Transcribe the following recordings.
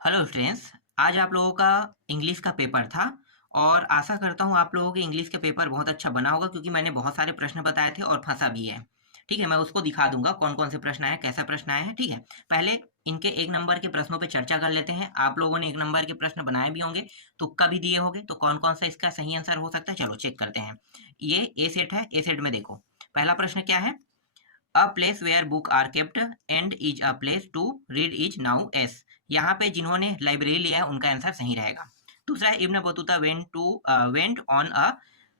Hello friends. आज आप लोगों का इंग्लिश का पेपर था और आशा करता हूँ आप लोगों के इंग्लिश का पेपर बहुत अच्छा बना होगा क्योंकि मैंने बहुत सारे प्रश्न बताए थे और फंसा भी है। ठीक है, मैं उसको दिखा दूंगा कौन कौन से प्रश्न आए, कैसा प्रश्न आया है। ठीक है, पहले इनके एक नंबर के प्रश्नों पे चर्चा कर लेते हैं। आप लोगों ने एक नंबर के प्रश्न बनाए भी होंगे, तुक्का भी दिए होंगे, तो कौन कौन सा इसका सही आंसर हो सकता है चलो चेक करते हैं। ये ए सेट है। ए सेट में देखो पहला प्रश्न क्या है। A place where book are kept and is a place to read is known as. यहाँ पे जिन्होंने लाइब्रेरी लिया है उनका आंसर सही रहेगा। दूसरा है Ibn Battuta went on a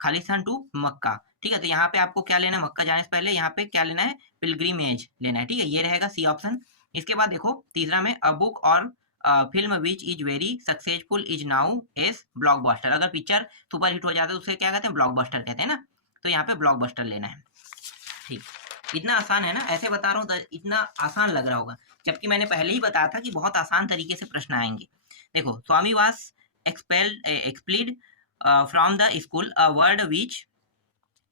खालिस्तान टू मक्का। ठीक है, तो यहाँ पे आपको क्या लेना है, मक्का जाने से पहले यहाँ पे क्या लेना है, पिलग्रिमेज लेना है। ठीक है, ये रहेगा सी ऑप्शन। इसके बाद देखो तीसरा में अ बुक और film which is very successful is known S blockbuster. अगर पिक्चर सुपर हिट हो जाता है तो उसे क्या कहते हैं, ब्लॉकबस्टर कहते हैं ना। तो यहाँ पे ब्लॉकबस्टर लेना है। ठीक, इतना आसान है ना, ऐसे बता रहा हूँ इतना आसान लग रहा होगा, जबकि मैंने पहले ही बताया था कि बहुत आसान तरीके से प्रश्न आएंगे। देखो Swami was expelled from the school a word which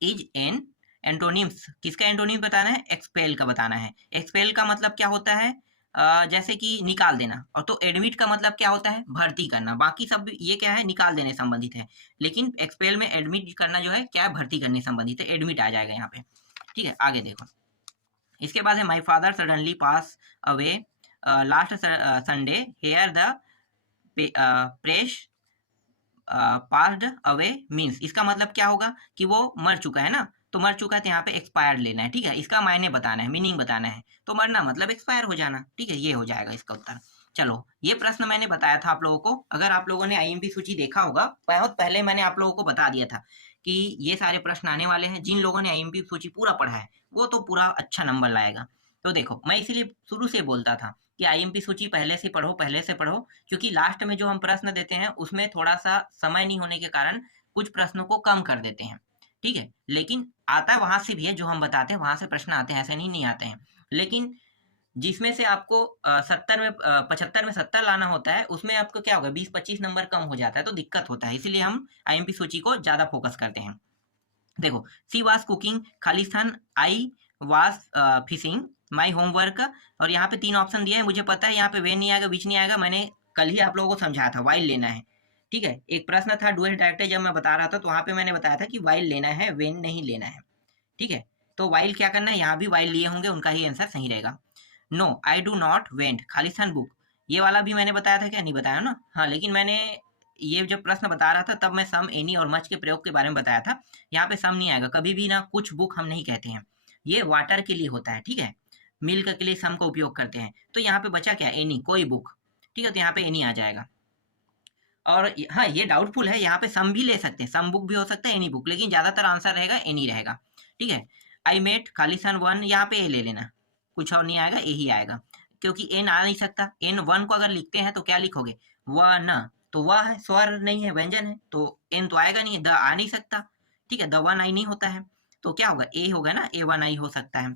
is an antonyms. किसका एंटोनिम बताना है, एक्सपेल का बताना है। एक्सपेल का मतलब क्या होता है, जैसे कि निकाल देना। और तो एडमिट का मतलब क्या होता है, भर्ती करना। बाकी सब ये क्या है, निकाल देने संबंधित है, लेकिन एक्सपेल में एडमिट करना जो है क्या है, भर्ती करने संबंधित है, एडमिट आ जाएगा यहाँ पे। ठीक है, आगे देखो। इसके बाद है my father suddenly pass away last Sunday here the phrase passed away means. इसका मतलब क्या होगा कि वो मर चुका है ना, तो मर चुका है तो यहाँ पे एक्सपायर्ड लेना है। ठीक है, इसका मायने बताना है, मीनिंग बताना है। तो मरना मतलब एक्सपायर हो जाना। ठीक है, ये हो जाएगा इसका उत्तर। चलो, ये प्रश्न मैंने बताया था आप लोगों को। अगर आप लोगों ने आईएमपी सूची देखा होगा, बहुत पहले मैंने आप लोगों को बता दिया था कि ये सारे प्रश्न आने वाले हैं। जिन लोगों ने आईएमपी सूची पूरा पढ़ा है वो तो पूरा अच्छा नंबर लाएगा। तो देखो मैं इसीलिए शुरू से बोलता था कि आईएमपी सूची पहले से पढ़ो, पहले से पढ़ो, क्योंकि लास्ट में जो हम प्रश्न देते हैं उसमें थोड़ा सा समय नहीं होने के कारण कुछ प्रश्नों को कम कर देते हैं। ठीक है, लेकिन आता वहां से भी है, जो हम बताते हैं वहां से प्रश्न आते हैं, ऐसे नहीं आते हैं। लेकिन जिसमें से आपको 70 में 75 में 70 लाना होता है, उसमें आपको क्या होगा, 20-25 नंबर कम हो जाता है, तो दिक्कत होता है। इसीलिए हम आईएमपी सूची को ज्यादा फोकस करते हैं। देखो she was cooking Khalistan, I was fishing, my homework. और यहाँ पे 3 ऑप्शन दिया है, मुझे पता है यहाँ पे वे नहीं आएगा, बीच नहीं आएगा। मैंने कल ही आप लोगों को समझाया था, वाइल लेना है। ठीक है, एक प्रश्न था डुअल डायरेक्टर, जब मैं बता रहा था तो वहाँ पे मैंने बताया था कि वाइल लेना है, वेन नहीं लेना है। ठीक है, तो वाइल क्या करना है, यहाँ भी वाइल लिए होंगे, उनका ही आंसर सही रहेगा। No I do not went Khalistan book, ये वाला भी मैंने बताया था, क्या नहीं बताया ना। हाँ, लेकिन मैंने ये जब प्रश्न बता रहा था तब मैं सम, एनी और मच के प्रयोग के बारे में बताया था। यहाँ पे सम नहीं आएगा कभी भी ना, कुछ बुक हम नहीं कहते हैं, ये वाटर के लिए होता है। ठीक है, मिल्क के लिए सम का उपयोग करते हैं। तो यहाँ पे बचा क्या, एनी, कोई बुक। ठीक है, तो यहाँ पे एनी आ जाएगा। और हाँ, ये डाउटफुल है, यहाँ पे सम भी ले सकते हैं, सम बुक भी हो सकता है, एनी बुक, लेकिन ज्यादातर आंसर रहेगा एनी रहेगा। ठीक है, आई मेट खालिस्तान वन, यहाँ पे ए ले लेना, कुछ और नहीं आएगा, ए ही आएगा, क्योंकि एन आ नहीं सकता। एन वन को अगर लिखते हैं तो क्या लिखोगे, व न, तो वह है, स्वर नहीं है, व्यंजन है, तो एन तो आएगा नहीं, द आ नहीं सकता। ठीक है, द वन आई नहीं होता है, तो क्या होगा, ए होगा ना, ए वन आई हो सकता है।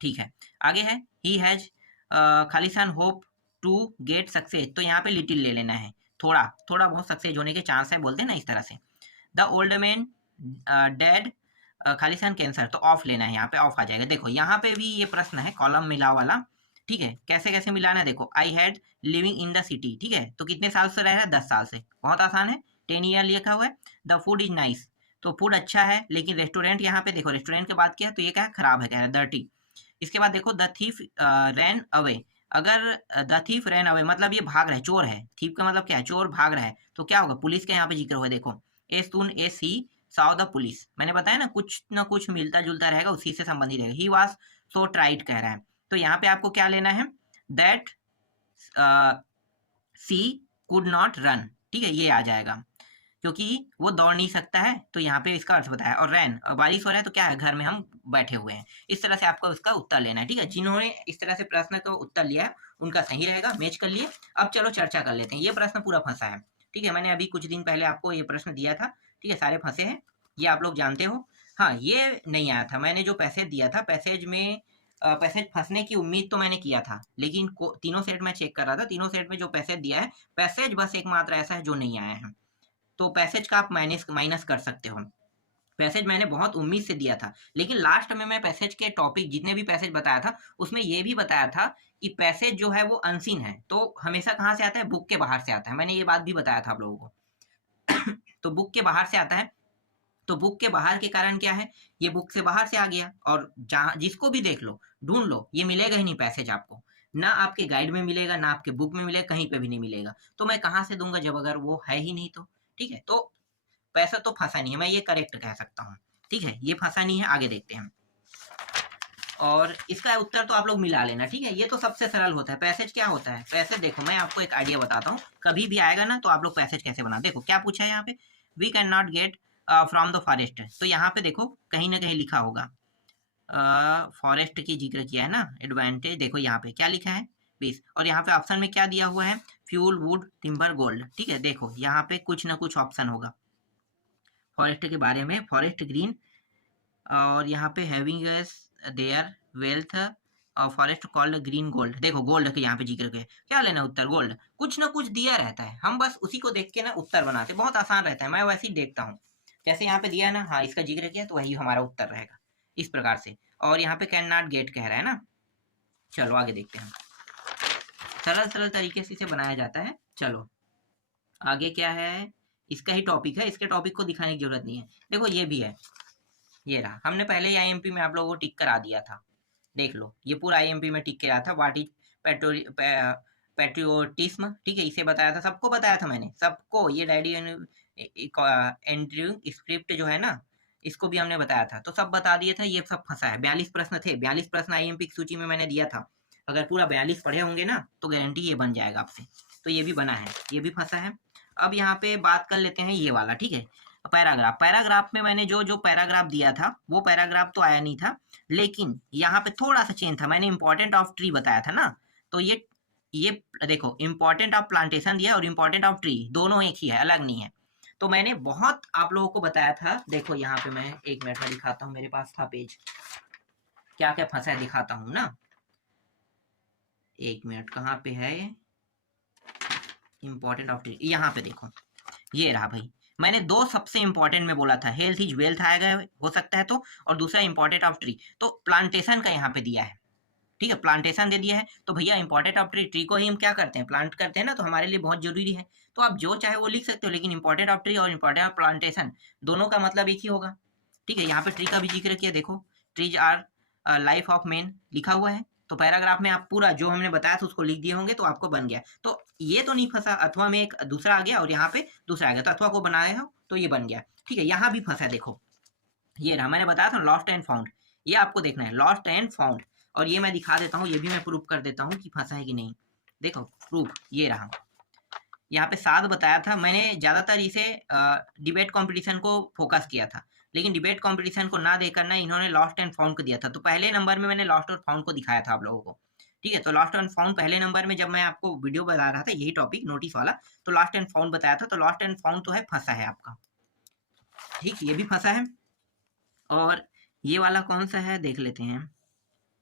ठीक है, आगे है he has Khalistan hope to get success, तो यहाँ पे लिटिल ले लेना है, थोड़ा थोड़ा बहुत सक्सेस होने के चांस है, बोलते हैं ना इस तरह से। The old man dead Khalistan cancer, तो ऑफ लेना है, यहाँ पे ऑफ आ जाएगा। देखो यहाँ पे भी ये प्रश्न है कॉलम मिला वाला। ठीक है, कैसे कैसे मिलाना है, देखो I had living in the city. ठीक है, तो कितने साल से रह रहा है, 10 साल से, बहुत आसान है, 10 ईयर लिखा हुआ है। द फूड इज नाइस, तो फूड अच्छा है, लेकिन रेस्टोरेंट, यहाँ पे देखो रेस्टोरेंट की बात किया तो ये क्या है, खराब है, कह रहा है डर्टी। इसके बाद देखो द थीफ रैन अवे, अगर द थीफ रैन अवे मतलब ये भाग रहा है, चोर है। थीफ का मतलब क्या है, चोर भाग रहा है, तो क्या होगा, पुलिस का यहाँ पे जिक्र हुआ है। देखो ए सुन ए सी साउ द पुलिस, मैंने बताया ना कुछ मिलता जुलता रहेगा, उसी से संबंधित रहेगा। ही वाज सो ट्राइड कह रहा है, तो यहाँ पे आपको क्या लेना है, that she could not run. ठीक है, ये आ जाएगा, क्योंकि वो दौड़ नहीं सकता है, तो यहाँ पे इसका अर्थ बताया। और रैन, बारिश हो रहा है तो क्या है, घर में हम बैठे हुए हैं। इस तरह से आपको उसका उत्तर लेना है। ठीक है, जिन्होंने इस तरह से प्रश्न का उत्तर लिया है उनका सही रहेगा, मैच कर लिए। अब चलो चर्चा कर लेते हैं, ये प्रश्न पूरा फंसा है। ठीक है, मैंने अभी कुछ दिन पहले आपको ये प्रश्न दिया था। ठीक है, सारे फंसे हैं, ये आप लोग जानते हो। हाँ, ये नहीं आया था, मैंने जो पैसेज दिया था, पैसेज में पैसेज फंसने की उम्मीद तो मैंने किया था, लेकिन तीनों सेट में चेक कर रहा था, तीनों सेट में जो पैसेज दिया है, पैसेज बस एकमात्र ऐसा है जो नहीं आया है, तो पैसेज का आप माइनस माइनस कर सकते हो। पैसेज मैंने बहुत उम्मीद से दिया था, लेकिन लास्ट में मैं पैसेज के टॉपिक जितने भी पैसेज बताया था उसमें ये भी बताया था कि पैसेज जो है वो अनसीन है, तो हमेशा कहाँ से आता है, बुक के बाहर से आता है। मैंने ये बात भी बताया था आप लोगों को। तो बुक के बाहर से आता है, तो बुक के बाहर के कारण क्या है, ये बुक से बाहर से आ गया, और जहाँ जिसको भी देख लो, ढूंढ लो, ये मिलेगा ही नहीं पैसेज आपको, ना आपके गाइड में मिलेगा, ना आपके बुक में मिलेगा, कहीं पे भी नहीं मिलेगा। तो मैं कहाँ से दूंगा जब अगर वो है ही नहीं तो। ठीक है, तो पैसा तो फंसा नहीं है, मैं ये करेक्ट कह सकता हूँ। ठीक है, ये फंसा नहीं है। आगे देखते हैं, और इसका उत्तर तो आप लोग मिला लेना। ठीक है, ये तो सबसे सरल होता है। पैसेज क्या होता है, पैसेज देखो मैं आपको एक आइडिया बताता हूँ, कभी भी आएगा ना तो आप लोग पैसेज कैसे बना। देखो क्या पूछा है यहाँ पे, we can not get from the forest. तो यहाँ पे देखो कहीं ना कहीं लिखा होगा, फॉरेस्ट की जिक्र किया है ना, एडवांटेज। देखो यहाँ पे क्या लिखा है 20, और यहाँ पे ऑप्शन में क्या दिया हुआ है, फ्यूल, वुड, टिम्बर, गोल्ड। ठीक है, देखो यहाँ पे कुछ ना कुछ ऑप्शन होगा फॉरेस्ट के बारे में, फॉरेस्ट ग्रीन, और यहाँ पे हैविंग देयर वेल्थ और फॉरेस्ट कॉल्ड ग्रीन गोल्ड। देखो गोल्ड के यहाँ पे जिक्र के, क्या लेना उत्तर, गोल्ड। कुछ ना कुछ दिया रहता है, हम बस उसी को देख के ना उत्तर बनाते, बहुत आसान रहता है। मैं वैसे ही देखता हूँ, जैसे यहाँ पे दिया है ना, हाँ इसका जिक्र किया तो वही हमारा उत्तर रहेगा इस प्रकार से। और यहाँ पे कैन नॉट गेट कह रहा है ना। चलो आगे देखते हैं, सरल सरल तरीके से इसे बनाया जाता है। चलो आगे क्या है, इसका ही टॉपिक है, इसके टॉपिक को दिखाने की जरूरत नहीं है। देखो ये भी है, ये रहा, हमने पहले ही आईएमपी में आप लोगों को टिक करा दिया था। देख लो ये पूरा आईएमपी में टिक करा था, व्हाट इज पेट्रियोटिज्म। ठीक है, इसे बताया था, सबको बताया था मैंने, सबको। ये डैडी एंड्रयू स्क्रिप्ट जो है ना, इसको भी हमने बताया था, तो सब बता दिए थे। ये सब फंसा है। 42 प्रश्न थे, 42 प्रश्न आईएमपी की सूची में मैंने दिया था। अगर पूरा 42 पढ़े होंगे ना तो गारंटी ये बन जाएगा आपसे। तो ये भी बना है, ये भी फंसा है। अब यहाँ पे बात कर लेते हैं ये वाला। ठीक है, पैराग्राफ। पैराग्राफ में मैंने जो जो पैराग्राफ दिया था वो पैराग्राफ तो आया नहीं था, लेकिन यहाँ पे थोड़ा सा चेंज था। मैंने इंपॉर्टेंट ऑफ ट्री बताया था ना, तो ये देखो इंपॉर्टेंट ऑफ प्लांटेशन दिया और इंपॉर्टेंट ऑफ ट्री, दोनों एक ही है, अलग नहीं है। तो मैंने बहुत आप लोगों को बताया था। देखो यहाँ पे मैं 1 मिनट में दिखाता हूँ, मेरे पास था पेज, क्या क्या फंसा है दिखाता हूँ ना। 1 मिनट, कहाँ पे है इंपॉर्टेंट ऑफ ट्री, यहाँ पे देखो, ये रहा भाई। मैंने दो सबसे इंपॉर्टेंट में बोला था, हेल्थ इज वेल्थ आएगा हो सकता है तो, और दूसरा इंपॉर्टेंट ऑफ ट्री। तो प्लांटेशन का यहाँ पे दिया है। ठीक है, प्लांटेशन दे दिया है, तो भैया इंपॉर्टेंट ऑफ ट्री, ट्री को ही हम क्या करते हैं, प्लांट करते हैं ना, तो हमारे लिए बहुत जरूरी है। तो आप जो चाहे वो लिख सकते हो, लेकिन इंपॉर्टेंट ऑफ ट्री और इंपॉर्टेंट ऑफ प्लांटेशन दोनों का मतलब एक ही होगा। ठीक है, यहाँ पे ट्री का भी जिक्र किया, देखो trees our life of man लिखा हुआ है। तो पैराग्राफ में आप पूरा जो हमने बताया था उसको लिख दिए होंगे, तो आपको बन गया। तो ये तो नहीं फंसा, अथवा में एक दूसरा आ गया और यहाँ पे दूसरा आ गया, तो अथवा को बनाया हो तो ये बन गया। ठीक है, यहाँ भी फंसा, देखो ये रहा, मैंने बताया था लॉस्ट एंड फाउंड, ये आपको देखना है, लॉस्ट एंड फाउंड। और ये मैं दिखा देता हूँ, ये भी मैं प्रूफ कर देता हूँ कि फंसा है कि नहीं। देखो प्रूफ, ये रहा, यहाँ पे 7 बताया था मैंने। ज़्यादातर इसे डिबेट कंपटीशन को फोकस किया था, लेकिन डिबेट कंपटीशन को ना देकर ना इन्होंने लॉस्ट एंड फाउंड को दिया था। तो पहले नंबर में मैंने लॉस्ट और फाउंड को दिखाया था आप लोगों को। ठीक है, तो लॉस्ट एंड फाउंड पहले नंबर में जब मैं आपको वीडियो बता रहा था, यही टॉपिक नोटिस वाला, तो लॉस्ट एंड फाउंड बताया था। तो लॉस्ट एंड फाउंड तो है, फंसा है आपका। ठीक, ये भी फंसा है। और ये वाला कौन सा है देख लेते हैं,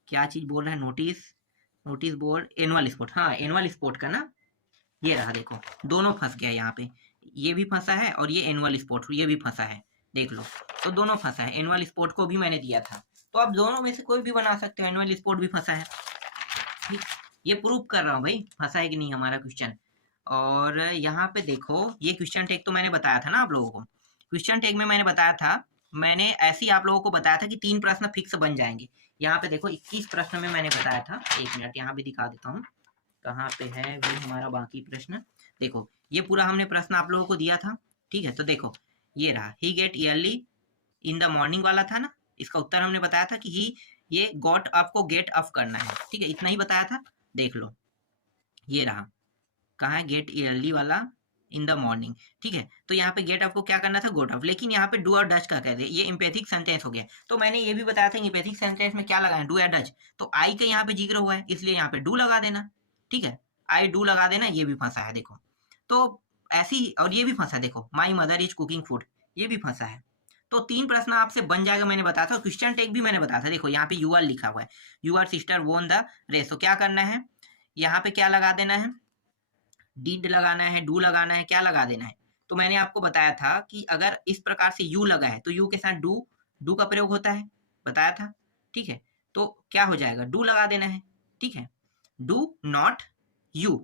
क्या चीज़ बोल रहा है, नोटिस बोर्ड, एनुअल स्पोर्ट। हाँ एनुअल स्पोर्ट का ना, ये रहा, देखो दोनों फंस गया यहाँ पे, ये भी फंसा है और ये एनुअल स्पोर्ट ये भी फंसा है, देख लो। तो दोनों फंसा है, एनुअल स्पोर्ट को भी मैंने दिया था, तो आप दोनों में से कोई भी बना सकते हो। एनुअल स्पोर्ट भी फंसा है। ठीक, ये प्रूव कर रहा हूँ भाई फंसा है कि नहीं हमारा क्वेश्चन। और यहाँ पे देखो, ये क्वेश्चन टैग तो मैंने बताया था ना आप लोगों को, क्वेश्चन टैग में मैंने बताया था, मैंने ऐसे ही आप लोगों को बताया था कि 3 प्रश्न फिक्स बन जाएंगे। यहाँ पे देखो 21 प्रश्न में मैंने बताया था, 1 मिनट यहाँ भी दिखा देता हूँ, कहाँ पे है वो हमारा बाकी प्रश्न। देखो ये पूरा हमने प्रश्न आप लोगों को दिया था। ठीक है, तो देखो ये रहा, he get early in the morning वाला था ना, इसका उत्तर हमने बताया था कि ही, ये गॉट अप को गेट अप करना है। ठीक है, इतना ही बताया था, देख लो ये रहा, कहाँ है गेट ईयरली वाला, इन द मॉर्निंग। ठीक है, तो यहाँ पे गेट अप को क्या करना था, गोट अप, लेकिन यहाँ पे डू और डच का कह दे, ये इम्पैथिक सेंटेंस हो गया। तो मैंने ये भी बताया था इम्पैथिक सेंटेंस में क्या लगाए, डू या डच, तो आई का यहाँ पे जिक्र हुआ है इसलिए यहाँ पे डू लगा देना। ठीक है, आई डू लगा देना, ये भी फंसा है देखो। तो ऐसी, और ये भी फंसा है देखो, my mother is cooking food, ये भी फंसा है। तो 3 प्रश्न आपसे बन जाएगा, मैंने बताया था। क्वेश्चन टैग भी मैंने बताया था, देखो यहाँ पे यूआर लिखा हुआ है, your sister won the race. तो क्या करना है, यहाँ पे क्या लगा देना है, डिड लगाना है, डू लगाना है, क्या लगा देना है, तो मैंने आपको बताया था कि अगर इस प्रकार से यू लगा है तो यू के साथ डू का प्रयोग होता है, बताया था। ठीक है, तो क्या हो जाएगा, डू लगा देना है। ठीक है, डू नॉट यू,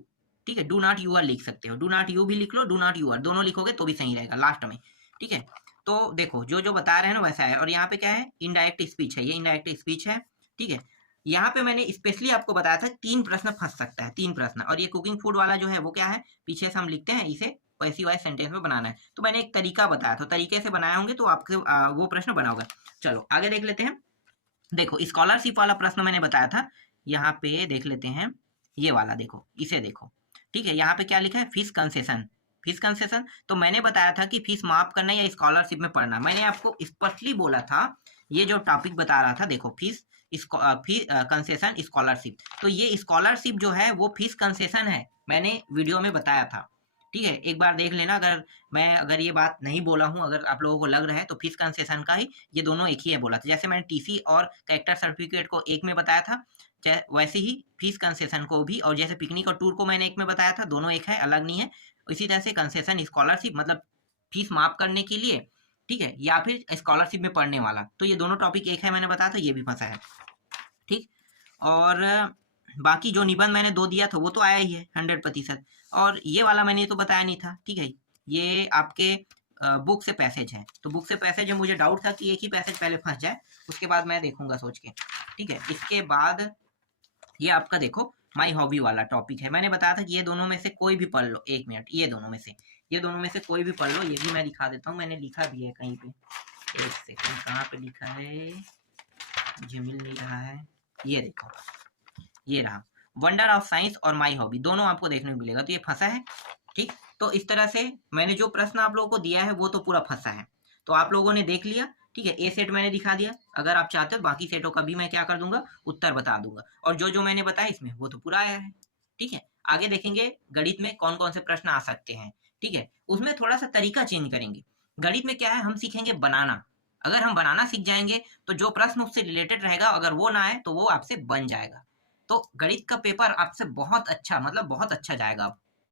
ठीक है, डू नॉट यू आर लिख सकते हो, डू नॉट यू भी लिख लो, डू नॉट यू आर, दोनों लिखोगे तो भी सही रहेगा लास्ट में। ठीक है, तो देखो जो जो बता रहे हैं ना वैसा है। और यहाँ पे क्या है, इनडायरेक्ट स्पीच है, ये इनडायरेक्ट स्पीच है। ठीक है, यहाँ पे मैंने स्पेशली आपको बताया था 3 प्रश्न फंस सकता है, 3 प्रश्न। और ये कुकिंग फूड वाला जो है वो क्या है, पीछे से हम लिखते हैं, इसे पैसिव वॉइस सेंटेंस में बनाना है। तो मैंने एक तरीका बताया था, तरीके से बनाए होंगे तो आपके वो प्रश्न बना होगा। चलो आगे देख लेते हैं। देखो स्कॉलरशिप वाला प्रश्न मैंने बताया था, यहाँ पे देख लेते हैं, ये वाला देखो, इसे देखो। ठीक है, यहाँ पे क्या लिखा है, फीस कंसेशन, फीस कंसेशन। तो मैंने बताया था कि फीस माफ करना या स्कॉलरशिप में पढ़ना। मैंने आपको स्पष्टली बोला था, ये जो टॉपिक बता रहा था, देखो फीस कंसेशन स्कॉलरशिप। तो ये स्कॉलरशिप जो है वो फीस कंसेशन है, मैंने वीडियो में बताया था। ठीक है, एक बार देख लेना। अगर ये बात नहीं बोला हूँ, अगर आप लोगों को लग रहा है, तो फीस कंसेशन का ही ये दोनों एक ही है बोला था। जैसे मैंने टीसी और कैरेक्टर सर्टिफिकेट को एक में बताया था, वैसे ही फीस कंसेशन को भी, और जैसे पिकनिक और टूर को मैंने एक में बताया था, दोनों एक है, अलग नहीं है। इसी तरह से कंसेशन स्कॉलरशिप मतलब फीस माफ करने के लिए, ठीक है, या फिर स्कॉलरशिप में पढ़ने वाला, तो ये दोनों टॉपिक एक है, मैंने बताया था, ये भी फंसा है। ठीक, और बाकी जो निबंध मैंने 2 दिया था वो तो आया ही है 100%। और ये वाला मैंने तो बताया नहीं था। ठीक है, ये आपके बुक से पैसेज है, तो बुक से पैसेज है, मुझे डाउट था कि एक ही पैसेज पहले फंस जाए, उसके बाद मैं देखूंगा सोच के। ठीक है, इसके बाद ये आपका देखो माई हॉबी वाला टॉपिक है। मैंने बताया था कि ये दोनों में से कोई भी पढ़ लो, 1 मिनट, ये दोनों में से कोई भी पढ़ लो। ये भी मैं दिखा देता हूँ, मैंने लिखा भी है कहीं पे, 1 सेकंड, कहाँ पे लिखा है, मुझे मिल नहीं रहा है। ये देखो, ये रहा, वंडर ऑफ साइंस और माई हॉबी, दोनों आपको देखने को मिलेगा। तो ये फंसा है। ठीक, तो इस तरह से मैंने जो प्रश्न आप लोगों को दिया है वो तो पूरा फंसा है, तो आप लोगों ने देख लिया। ठीक है, ए सेट मैंने दिखा दिया, अगर आप चाहते हो बाकी सेटों का भी मैं क्या कर दूंगा, उत्तर बता दूंगा। और जो जो मैंने बताया इसमें वो तो पूरा आया है। ठीक है, आगे देखेंगे गणित में कौन कौन से प्रश्न आ सकते हैं। ठीक है, उसमें थोड़ा सा तरीका चेंज करेंगे। गणित में क्या है, हम सीखेंगे बनाना। अगर हम बनाना सीख जाएंगे तो जो प्रश्न उससे रिलेटेड रहेगा, अगर वो ना आए तो वो आपसे बन जाएगा। तो गणित का पेपर आपसे बहुत अच्छा, मतलब बहुत अच्छा जाएगा।